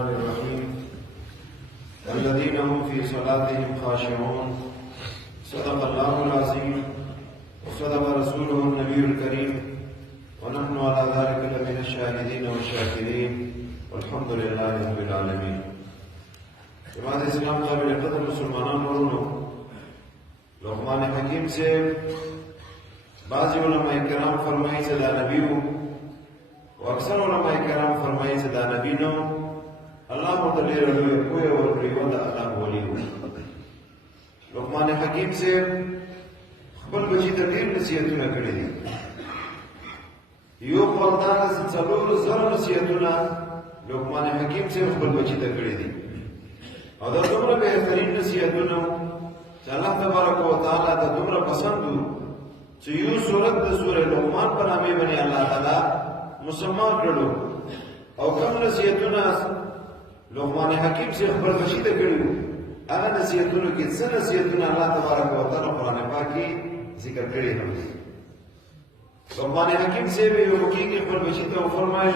الرحيم الذين هم في صلاتهم خاشعون صدق الله العظيم وصدق رسوله النبي الكريم ونحن على ذلك لمن الشاهدين والشاكرين والحمد لله رب العالمين. جماعت اسلام قابل قدر مسلمانان ورونو لقمان حکیم سے بعض علماء کرام فرمائی سے دا نبیو و اکثر علماء کرام فرمائی سے دا نبی نو اللہ مدلی رلوی کوئی ورکریو دا اللہ ولیو. لقمان حکیم سے خبر بچی تدیر نصیحتونا کردی دی یو قوالدان سے چلور زر نصیحتونا لقمان حکیم سے خبر بچی تکردی دی او دا دمرا بہترین نصیحتونا چا اللہ تبارک و تعالی دا دمرا پسندو چا یو صورت دا سورہ لقمان پر ہمیں بنی اللہ تعالی مسلمان کرلو او کم نصیحتونا لقمان حکیم سے خبر بچی تکردو اگر نصیحتونو کی سن نصیحتونو اللہ تبارک و تعالی قرآن پاکی ذکر کری ہم دی. لقمان حکیم سے بھی وکی کی خبر بچی تو فرمائے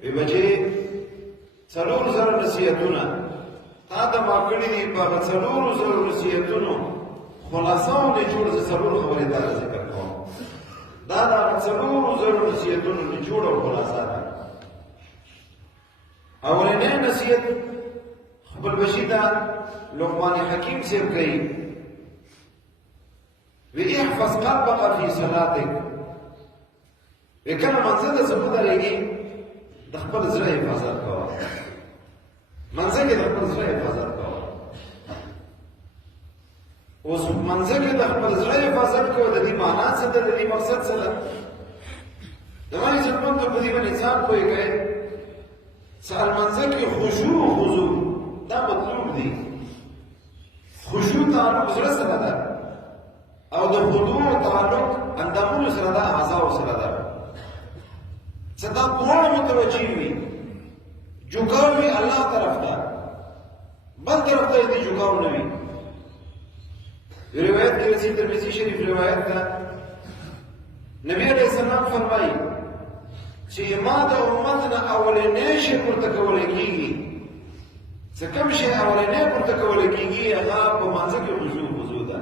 وی بچے سلور زر نصیحتونو تا دا ماکڑی دی پاک سلور زر نصیحتونو خلاصاو نجوڑ سے سلور خبری دارا ذکر کرو دادا سلور زر نصیحتونو نجوڑ و خلاصا دا اولینی نصیحت خبر بشیدہ لقمان حکیم سے کئی وی احفظ قلبک فی صلاتک وی کنا منزل سمودہ لگی دخبر زرہ حفاظت کوا منزل کے دخبر زرہ حفاظت کوا اس منزل کے دخبر زرہ حفاظت کوا دا دی معنی سے دا دی مقصد سے دمانی سلمان تو قدیب انسان کوئی گئے سال منزل کی خشوع خضوع دا مطلوب دی. خشوع تعلق زړه سره ده او د خضوع تعلق اندامونو سره ده اعضاء سره ده چې دا دواړه متوجه وي جوګاو وي الله طرف ته بل طرف ته دې جوګاو نه وي. روایت کې راځي ترمذی شریف روایت ده نبی علیہ السلام فرمایي چې ما د امت نه اولنی شی پورته کولی کېږي سکم شی اولنی پورته کولی کېږي هغه په مانځه کې خشوع خضوع ده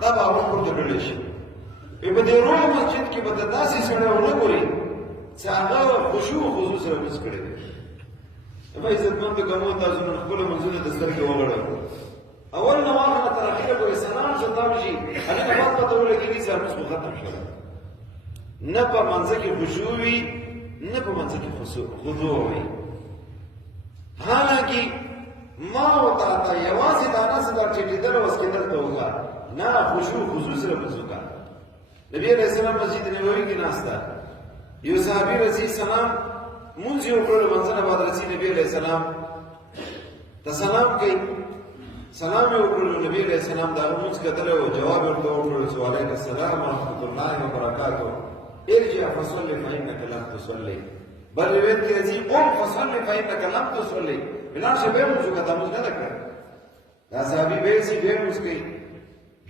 دا به هغه پورته کړلی شي. په دې روح مسجد کې به ته داسې سړی ونه ګورې چې هغه خشوع خضوع سره لمونځ کړی دی. په عزتمندو ګامو تاسو نن خپله لمونځونه د سترګې وغړوئ اول نه واخله تر اخره پورې سلام شتام شي هغې نه بعد پته ولګېږي چې لمونځ خو ختم شوی نه په مانځه کې خشوع وي نه په مانځه کې خضوع وي. حالانکہ ما ہوتا تھا یوازې دانا سره چټېدل او اسکېدل ته وکړه نه خشوع خضوع سره لمونځ وکړه. نبی علیہ السلام مسجد نبوي کې ناسته یو صحابي رسول سلام مونځ یې وکړلو منځ نه بعد رسول نبی علیہ السلام ته سلام کوي سلام یې وکړلو نبی علیہ السلام دا مونځ کتل او جواب ورته وکړلو چې وعلیکم السلام ورحمۃ اللہ وبرکاتہ ارجع فصلی فإنک لم تصلی. بل روایت کې راځي قم فصلی فإنک لم تصلی بنا شه به موږ کته موږ نه کړ دا صحابي به سي به موږ کوي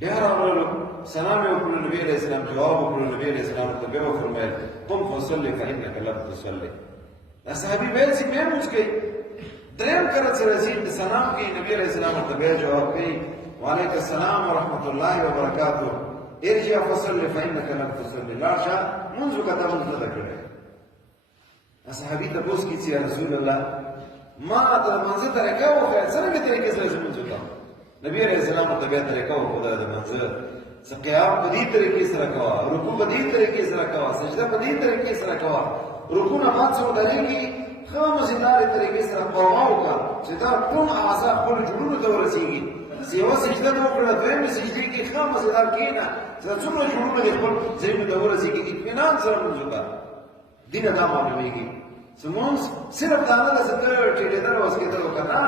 بیا راغلو سلام یې وکړو نبی علیہ السلام جواب وکړو نبی علیہ السلام ته به فرمایل قم فصلی فإنک لم تصلی. دا صحابي به سي به موږ کوي دریم کړه چې راځي سلام کوي نبی علیہ السلام ته به جواب کوي وعلیکم السلام ورحمۃ اللہ وبرکاتہ ارجع فصلی فإنک لم تصلی. لاشه موږ کته موږ نه کړ صحابی ته پوښتنه کیږي یا رسول الله ما ته منځ طریقه وکړه څنګه طریقې سره زموږ ته نبی علیہ السلام ته بیا طریقه وکړه د منځ څخه قیام په دې طریقې سره کوا رکوع په دې طریقې سره کوا سجده په دې طریقې سره کوا رکوع نه مات څو درېږي خاموشدار طریقې سره قوا وکړه چې دا ټول اعضاء خپل جوړونو ته ورسیږي. یوه سجده وکړه دویمه سجدې کې خاموشدار کېنه چې څومره جوړونه دې خپل ځایونو ته ورسیږي اطمینان سره لمونځ وکړه. دینه دا معلومیږي چې مونځ صرف دانه داسې ته ټېلېدل او اسکېدل وکړه نه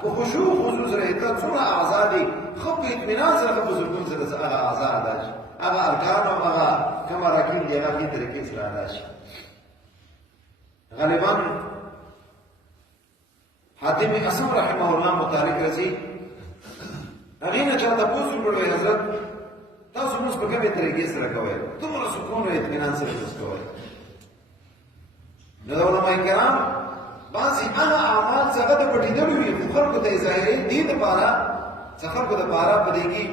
په خشوع خضوع سره یې ته څومره اعضا دي ښه په اطمینان سره ښه په سکون سره هغه اعضا ادا شي هغه ارکان او هغه کوم اراکین دي هغه دې طریقې سره ادا شي. غالبا حاتم اصم رحمه الله متعلق راځي هغې نه چا تپوس وکړی حضرت تاسو مونځ په کومې طریقې سره کوئ دومره سکون او اطمینان سره مونځ کوئ. نو علماء کرام بعضی هغه پټېدلې وي خو خلکو ته یې ظاهري دې دپاره څه خلکو دپاره په دې کې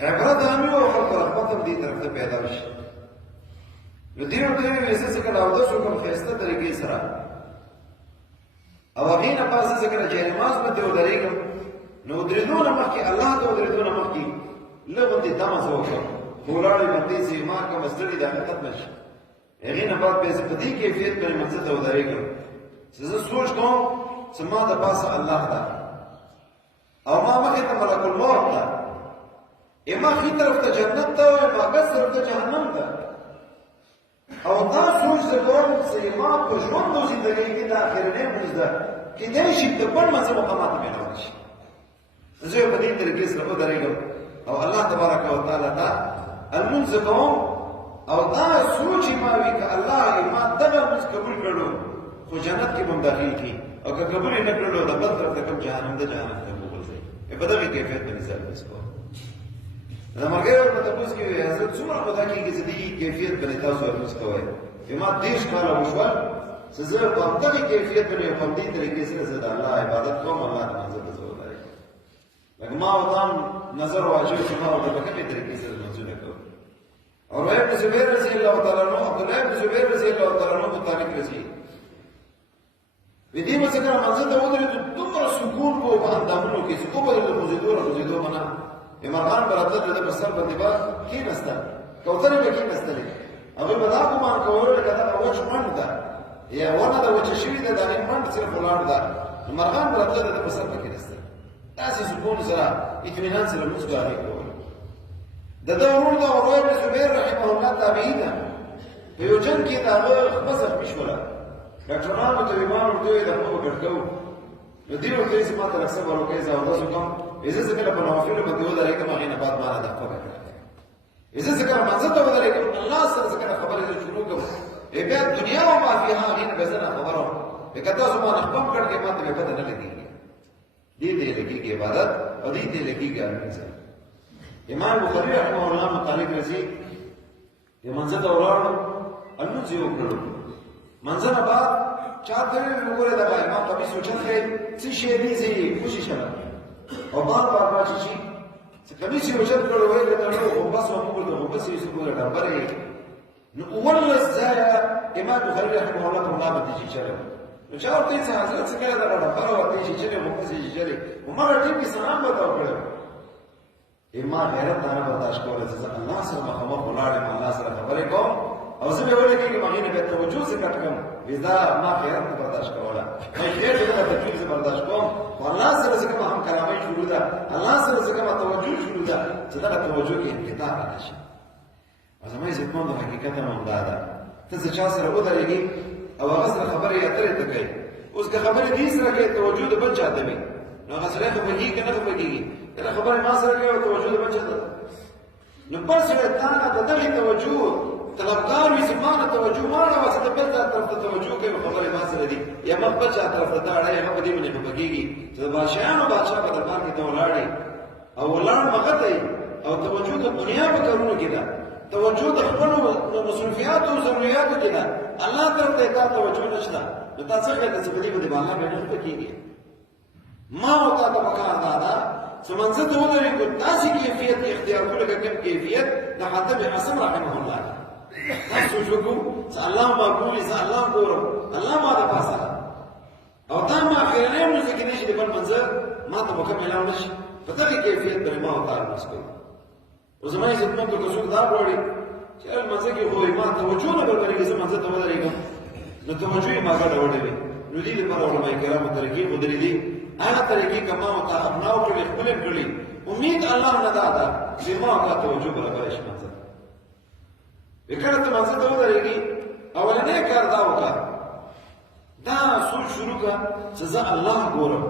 عبرت هم وي او خلکو رغبت هم دې طرف ته پیدا وشي. نو دې ورته ویې زه څه کله اودس وکړم ښایسته طریقې سره او هغې نه پس زه کله جایماز باندې ودرېږم نو ودرېدو نه مخکې الله ته ودرېدو نه مخکې لږ غوندې دمه زه وکړم خو ولاړې بندې چې ما کومه ستړې د هغه ختمه شي. هغې نه بعد بیا زه په دې کیفیت باندې مسجد ته ودرېږم چې زه سوچ کوم چې ما د پاسه الله ده او ما مخې ته ملک الموت ده، ما ښي طرف ته جنت ده او ما بس طرف ته جهنم ده. او دا سوچ زه کوم چې ما په ژوند او زندګۍ کې د اخرنۍ لمونځ ده کیدای شي د بل منځه مقامات میلاو شي. زه په دې طریقې سره ودرېږم او الله تبارک وتعالی ته لمونځ کوم او دا سوچ ما وي که الله ما دغه لمونځ قبول کړو خو جنت کې به هم داخل کړي او که قبول یې نه کړلو د بل طرف ته کوم جهنم ده جهنم ته وغورځوي. په دغې کیفیت باندې زه لمونځ کوم. د ملګري ورته تپوس کوي حضرت څومره خو دا کېږي چې دې کیفیت باندې تاسو لمونځ کوئ؟ ما 30 کاله وشول چې زه په همدغې کیفیت باندې په همدې طریقې سره زه د الله عبادت کوم الله ته منزل ته زه ودرېږم. لکه ما ورته هم نظر واچوي چې ما ورته په کومې طریقې سره لمونځونه کوم. عروه ابن زبیر رضی الله تعالی عنه عبدالله ابن زبیر رضی الله تعالی عنه مطابق رسي دې به څه کله منزل ته ودرېدو دومره سکون به په اندامونو کې چې وبدلېدو خوځېدو راخوځېدو به نه مرغان به راتلل د په سر باندې به کېناستل کوترې به کېناستلې هغوی به دا ګمان کولو لکه دغه وچ منډ ده یا ونه ده وچه شوې ده د هغې منډ صرف ولاړ ده نو مرغان به راتلل د په سر به کېناستل داسې سکون سره اطمینان سره لمونځ به هغې کول. د ده ورور ده عروه ابن زبیر رحمه الله تابعي ده په یو جنګ کې د هغه خپه زخمي شوله ډاکټرانو طبیبانو ورته ویې د خپه به ګډ کوو نو دې ورته ویې چې ما ته لږ صبر وکړئ زه اودس وکړم زه څه کله په نوافلو باندې ودرېږم هغې نه بعد ما نه د خپه به ګډ کوي زه څه کله منځه ته ودرېږم الله سره څه کله خبرې زه شروع کړم بیا دنیا او ما فیها هغې نه به زه نه خبره وم که تاسو ما نه خپه م کړ کړې ما ته بیا پته نه لګېږي دې ته یې لګېږي عبادت او دې ته یې لګېږي لمونځ. امام بخاري رحمه الله متعلق رسي یو منځه ته ولاړو لمونځ یې وکړلو منځه نه بعد چا ته ویل وګوره دغه امام قمیص اوچت دی څه شی دی چې خوشي شوه او بار بار چې چې قمیص یې اوچت کړو وایي ته نو خو بس موږ ورته خو بس یې څه ډمبرې نو اولس ځایه امام بخاري رحمه الله په ما باندې چیچلی نو چا ورته ویل چې حضرت څه کله دغه ډمبره ورته یې چیچلی خو بس یې چیچلی خو ما ټیم کې سلام به ته وکړی ما غیرت نه برداشت کوله چې زه الله سره مخامخ ولاړ یم الله سره خبرې کوم او زه به ولګېږم هغې نه بیا توجه زه کټ کړم دا ما غیرت نه برداشت کوله ما خیر چې دا تکلیف زه برداشت کوم خو الله سره زه کومه همکلامۍ شروع ده الله سره زه کومه توجه شروع ده چې دغه توجه کې انقطاع رانه شي. او زما عزتمندو حقیقت هم همدا ده ته چې چا سره ودرېږي او هغه سره خبرې اترې ته کوي اوس که خبرې دې سره کوي توجه د بل چا ته وي نو هغه سړی خو پوهېږي که نه خو پوهېږي کله خبرې ما سره کوي او توجه د بل چا ته نو بل سړی تا نه د دغې توجه طلبګار وي چې ما نه توجه ما اړوه چې د بل چا طرف ته توجه کوي خبرې ما سره دي یا مخ بل چا طرف ته ته اړوې هغه په دې باندې خفه کېږي چې د بادشاهانو بادشاه په دربار کې ته ولاړې او ولاړ مغه ته او توجه د دنیا په کارونو کې ده توجه د خپلو مصروفیاتو او ضرورياتو کې ده الله طرف ته تا توجه نشته نو تا څه کوې چې په دې باندې الله باندې خفه کېږي. ما او تا ته پکار دا ده چې منځه ته ودرېږو داسې کیفیت اختیار کړو لکه کوم کیفیت د حاتم حسن رحمه الله دا سوچ وکړو چې الله ما ګوري زه الله ګورم الله ما د پاسه ده او دا ما اخرنۍ لمونځ کې نه شي د بل منځه ما ته به کوم میلاو نه شي په دغې کیفیت باندې ما او تا لمونځ کوو. او زما عزتمندو که څوک دا غواړي چې لمانځه کې خو ما توجه نه بربرېږي زه منځه ته ودرېږم نو توجه یې ما ګډه وړې وي نو دې لپاره علماء کرامو طریقې ښودلې دي هغه طریقې که ما ورته ابناو کړلې خپلې کړلې امید الله نه دا ده چې ما او تا توجه برابره شي منځه ته کله ته منځه ته ودرېږي اولنی کار دا وکړه دا سوچ شروع کړه چې زه الله ګورم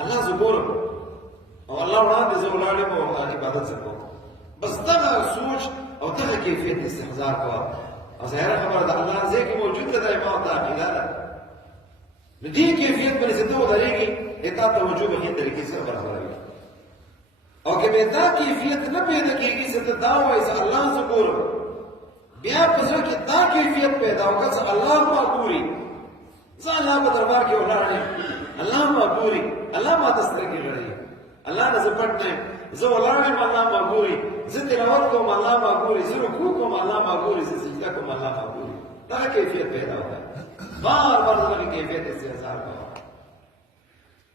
الله زه ګورم او الله وړاندې زه ولاړ یم او عبادت زه کوم بس دغه سوچ او دغه کیفیت استحضار کوه او ظاهره خبره ده الله ځای کې موجود ده دا ما او تا عقیده ده نو دې کیفیت باندې چې ته ودرېږي تا توجه به ښې طریقې سره برابروي او که بیا دا کیفیت نه پیدا کېږي چې ته دا وایې چې الله زه ګورم بیا په زړه کې دا کیفیت پیدا وکړه چې الله ما ګوري زه الله په دربار کې ولاړ یم، الله ما ګوري، الله ما ته سترګې لري، الله نه زه پټ نه یم، زه ولاړ یم الله ما ګوري، زه تلاوت کوم الله ما ګوري، زه رکوع کوم الله ما ګوري، زه سجده کوم الله ما ګوري. دا کیفیت پیدا ہوتا ہے، بار بار دغه کیفیت استحضار کوه.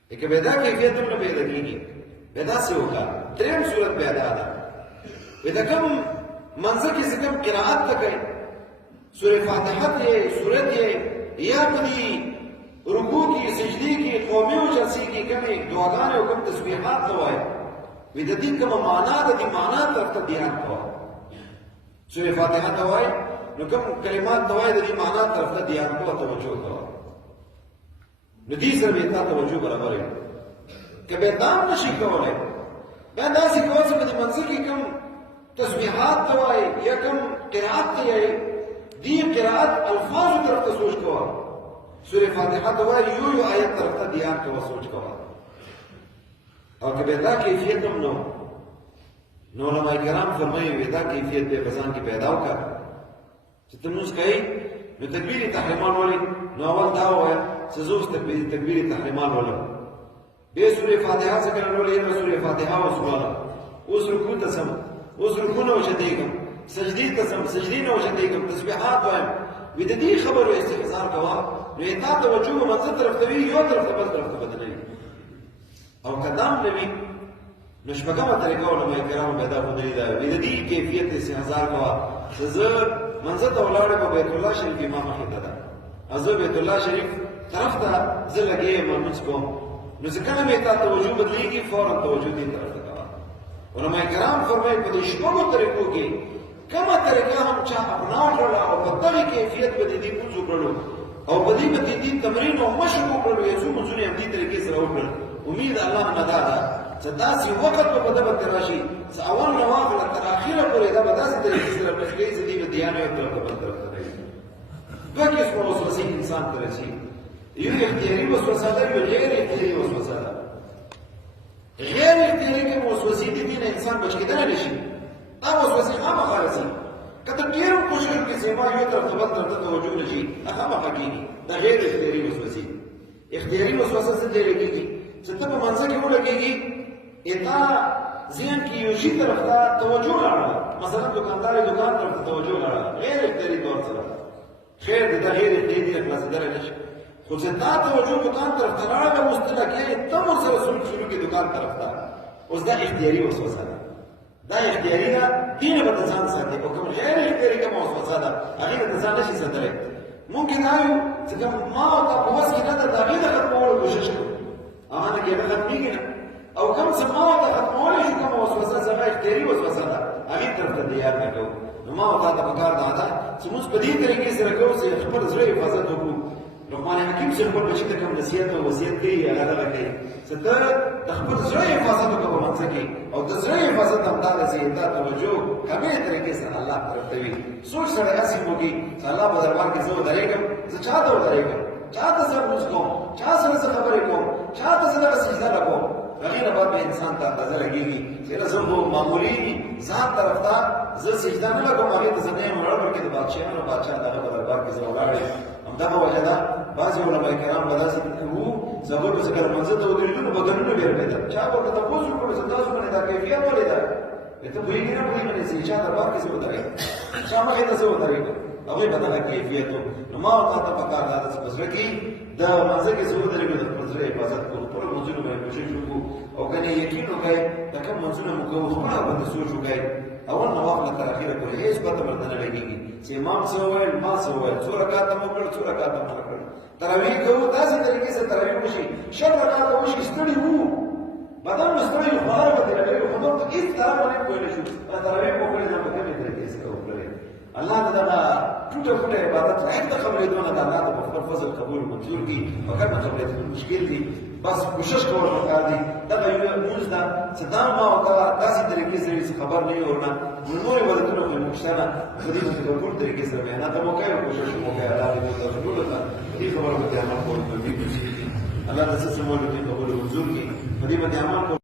لیکن پیدا کیفیت هم نه پیدا کېږي، پیدا څه وکړه؟ درېیم صورت پیدا ده. پیدا کوم منځه کې چې کوم قرائت ته کوي، سورې فاتحه یې، سورت یې، یا په دې رکوع کې، سجدې کې، قومي او جلسې کې کومې دعاګانې او کوم تسبیحات ته وایي، وي د دې کومه معنا ده، دې معنا طرف ته دھیان کوه. سورې فاتحه ته وایي نو کوم کلمات ته وایي د دې معنا طرف ته دھیان کوه، توجه کوه. نو دې سره به تا توجه برابر وي. که به دام نشي کولی، بیا داسې کوه چې په دې منځ کې کوم تسبیحات ته وایي یا کوم قرائت ته وایي، دې قرائت الفاظو طرف ته سوچ کوه. سورې فاتحه ته وایي یو یو آیت طرف ته دھیان کوه، سوچ کوه. او که به دا کیفیت هم نو علماء کرام فرمایي وي دا کیفیت به په ځان کې پیدا وکړه چې ته لمونځ کوې نو تکبیر تحریمان ولې، نو اول دا ووایه چې زه اوس تکبیر تحریمان ولم، بیا سورې فاتحه څخه لولې، یا سورې فاتحه وسوالم، اوس رکوع ته ځم، اوس رکوع نه وشدېږم، سجدې ته ځم، سجدې نه وشدېږم، تسبیحات وایم. وي د دې خبرو استحضار کوه، نو یې تا توجه به منځه طرف ته وي، یو طرف ته بل طرف ته بدلوي. او قدم نوي نو شپږمه طریقه علماء کرامو پیدا ښودلې ده، وي د دې کیفیت استحضار کوه چې زه منځه ته ولاړ یم، بیت الله شریف ما مخې ته ده، او زه بیت الله شریف طرف ته زه لګې یم لمونځ کوم. نو چې کله مې تا توجه بدلېږي فوراً توجه دې طرف ته کوه. علماء کرام فرمایي په دې شپږو طریقو کې کومه طریقه هم چا اپنا کړله او په دغې کیفیت به د دې لمونځ وکړلو او په دې به د دې تمرین او مشق وکړلو، یو څو لمونځونه یې همدې طریقې سره وکړل. امید الله نه دا ده چې داسې وخت به په ده باندې راشي چې اول نه واخله تر اخره پورې دا به داسې طریقې سره پیش کوي چې دې به دیانه یو طرف ته بل طرف ته نه وي. دوه قسمه وسوسې انسان ته رسي، یو اختیاري وسوسه ده، یو غیر اختیاري وسوسه ده. غیر اختیاري کوم وسوسې دي دې نه انسان بچ کېدلی نه شي، دا وسوسې خامخا رسي. که ته ډېر هم کوشش وکړې چې ما یو طرف ته بل طرف ته توجه نه شي، دا خامخا کېږي. دا غیر اختیاري وسوسې. اختیاري وسوسه څه ځای لګېږي چې ته په منځه کې ولګېږي، تا ذهن کې یو شي طرف ته توجه لاړه، مثلا دکاندار یې دکان طرف ته توجه لاړه، غیر اختیاري طور سره. خیر دی دا غیر اختیاري نه خلاصېدلی نه شي، خو چې دا توجه دکان طرف ته لاړه بیا اوس ته لګېږي، ته هم ورسره سلوک شروع کړې دکان طرف ته، اوس دا اختیاري وسوسه ده. دا اختیاري ده، دې نه به ته ځان ساتې. او کوم غیر اختیاري کومه وسوسه ده هغې نه ته ځان نه شي ساتلی. ممکن دا وي چې کوم ما او تا په وس کې نه ده د هغې د ختمولو کوشش کوو، هغه نه کېږي ختمېږي نه. او کوم څه ما او تا ختمولی شو کومه وسوسه چې هغه اختیاري وسوسه ده هغې طرف ته تیار نه کوو. نو ما او تا ته پکار دا ده چې موږ په دې طریقې سره کوو چې خپل زړه حفاظت وکړو. لقمان حکیم چې خپل بچي ته کوم نصیحت او وصیت کوي هغه دغه کوي چې ته د خپل زړه حفاظت وکړه په منځ کې، او د زړه حفاظت همدا ده چې دا توجه کمې طریقې سره الله طرف ته وي. سوچ سره هسې وکړي چې الله په دربار کې زه ودرېږم، زه چا ته ودرېږم، چا ته زه لمونځ کوم، چا سره زه خبرې کوم، چا ته زه دغه سجده لګوم. هغې نه بعد به انسان ته اندازه لګېږي چې یاره زه خو معمولي ځان طرف ته زه سجده نه لګوم، هغې ته زه نه یم ولاړ، بلکې د بادشاهانو بادشاه د هغه په دربار کې زه ولاړ یم. همدغه وجه ده بعضې علماء کرام به داسې وو چې هغوی به چې کله منځه ته ودرېدو نو بدنونه به یې رپېدل. چا به ورته تپوس وکړو چې تاسو باندې دا کیفیت ولې ده؟ ته پوهېږې نه پوهېږې چې چا دربار کې زه ودرېږم، چا مخې ته زه ودرېږم، هغوی به دغه کیفیت و. نو ما او تا ته پکار دا ده چې په زړه کې د منځه کې زه ودرېږو، د خپل زړه حفاظت کوو، خپلو منځونو باندې کوشش وکړو. او که نه یقین وکړئ د کوم منځونه مو کوو خپله باندې سوچ وکړئ، اول نه واخله تر اخره پورې هېڅ پته ورته نه لګېږي چې امام څه وویل ما څه وویل، څو رکعته مو کړل څو رکعته مو نه کړل. تراویح کوو داسې طریقې سره تراویح وشي، شل رکعته وشي، ستړي وو، بدن مو ستړی وو، خواره به ترې لري، خو موږ ته هېڅ طرف باندې کولی شو. دا تراویح مو کړې دا په کومې طریقې سره وکړلې. الله ته دغه ټوټه ټوټه عبادت هېڅ د قبلېدو نه د الله ته په خپل فضل قبول منظور دي، فقط نه قبلېدل مشکل دي. بس کوشش کول پکار دي. دغه یو لمونځ ده چې دا ما او تا داسې طریقې سره چې خبر نه وي ورنه نورې عبادتونه خو موږ شته نه، په دې باندې په ټول طریقې سره محنت هم وکړئ او کوشش هم وکړئ. الله دې موږ ټولو ته په دې خبرو باندې عمل کول توفیق وکړي. الله د څه څه مولو دې قبول منظور کړي، په دې باندې عمل